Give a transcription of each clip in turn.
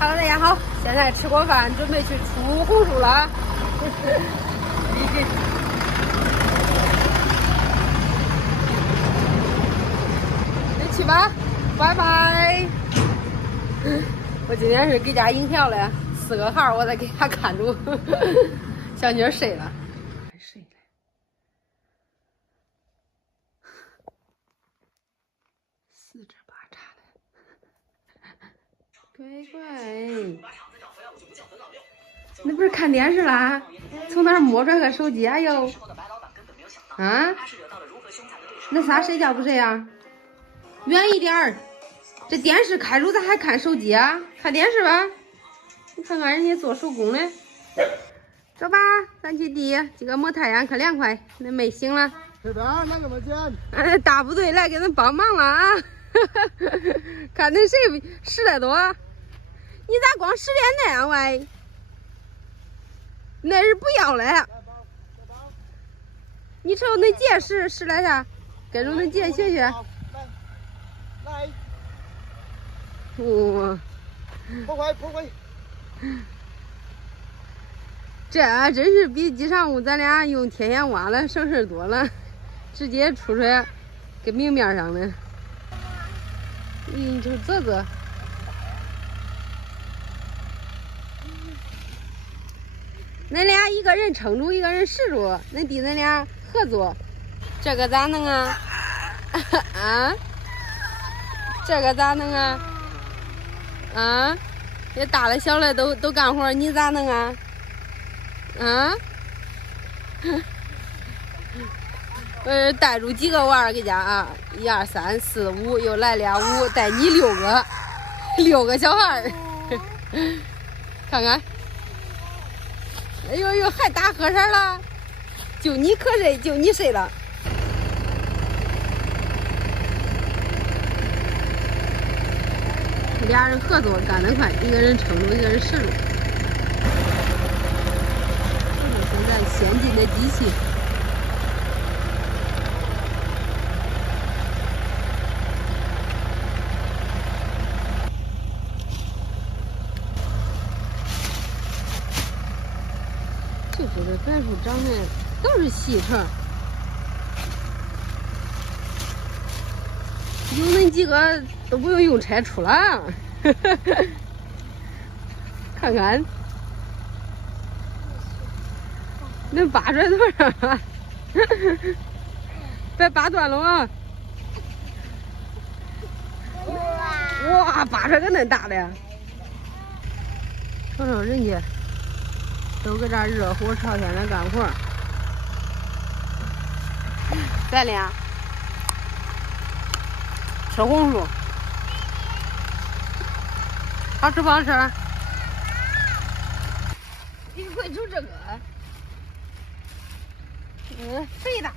Hello， 大家好，现在吃过饭，准备去出红薯了。那去吧，拜拜。我今天是给家影票了，4个号我得给他看住。小妮儿睡了，睡了。4只8叉的，乖乖。那不是看电视啦？从哪儿摸出来个手机啊？又啊？那仨睡觉不睡呀？远一点儿，这电视开住，咋还看手机啊？看电视吧。你看看人家做手工的。走吧，咱去地，这个抹太阳可凉快。那妹醒了。这边那个么捡？哎，大部队来给咱帮忙了啊！看那谁10来多，你咋光10连那样喂？那是不要了。你瞅那姐10来下，跟着那姐学学。来，哇！破坏！这真是比机场物咱俩用天眼挖了省事多了，直接出出来跟明面上的。你瞅这个。恁俩一个人撑住，一个人拾住，恁弟恁俩合作，这个咋弄啊？啊？这个咋弄啊？啊？这大了小了都干活，你咋弄啊？啊？带住几个娃儿给家啊？1、2、3、4、5，又来俩5，带你6个小孩儿，看看。哎呦，还打和尚了，就你瞌睡，就你睡了。俩人合作干得快，一个人撑住，一个人拾住。这是现在先进的机器。就是这槐树长的都是细成，有恁几个都不用拆除了。看看，能扒出来多少啊？别扒断了啊！哇，扒出来个恁大的呀！瞅瞅人家。都搁这儿热火朝天的干活。咱俩吃红薯，好吃不好吃？你会煮这个？肥大。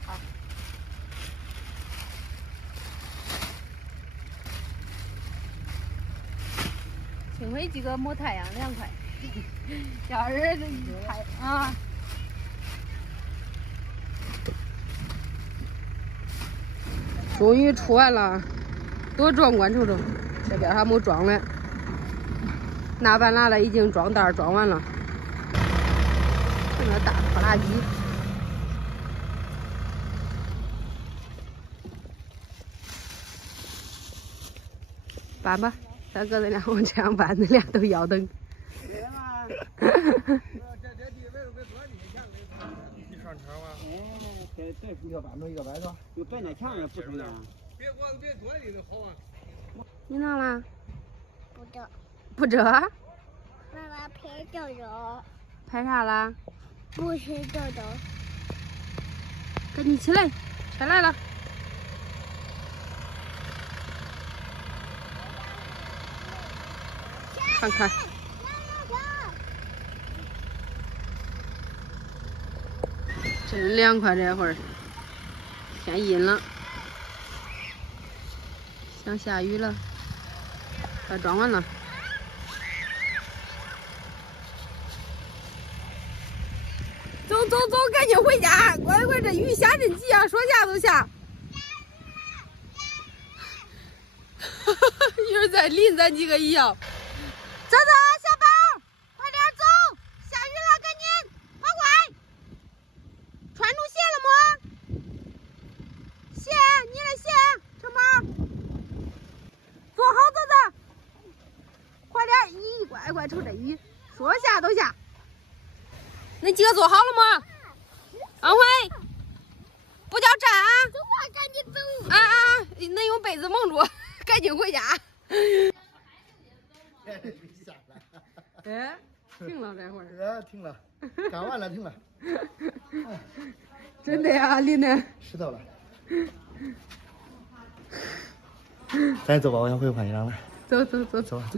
幸亏这个抹太阳凉快。要是太啊，终于出完了，多壮观！瞅瞅，这边还没装呢，拿完拿了，已经装袋装完了。这个大拖拉机，搬吧，咱哥咱俩我这样搬，咱俩都腰疼。这地为了给多地钱给上车吗？哎，这一个搬着一个摆着，就摆那墙上不中间。别光别多地就好啊。你拿了？不着。不折？妈妈拍照照。拍啥了？不是照照。赶紧起来，车来了。看看。真凉快，这会儿天阴了，想下雨了，快装完了。走，赶紧回家！乖，这雨下真急啊，说下就下。一会儿再淋咱几个一样。走，乖乖瞅这一说下都下。那几个做好了吗？安徽，不叫站啊！走吧，赶紧走。那用被子蒙住，赶紧回家。哎，停了这会儿。停了，干完了停了。真的呀，琳琳。湿透了。咱走吧，我想回换衣裳了。走。走吧。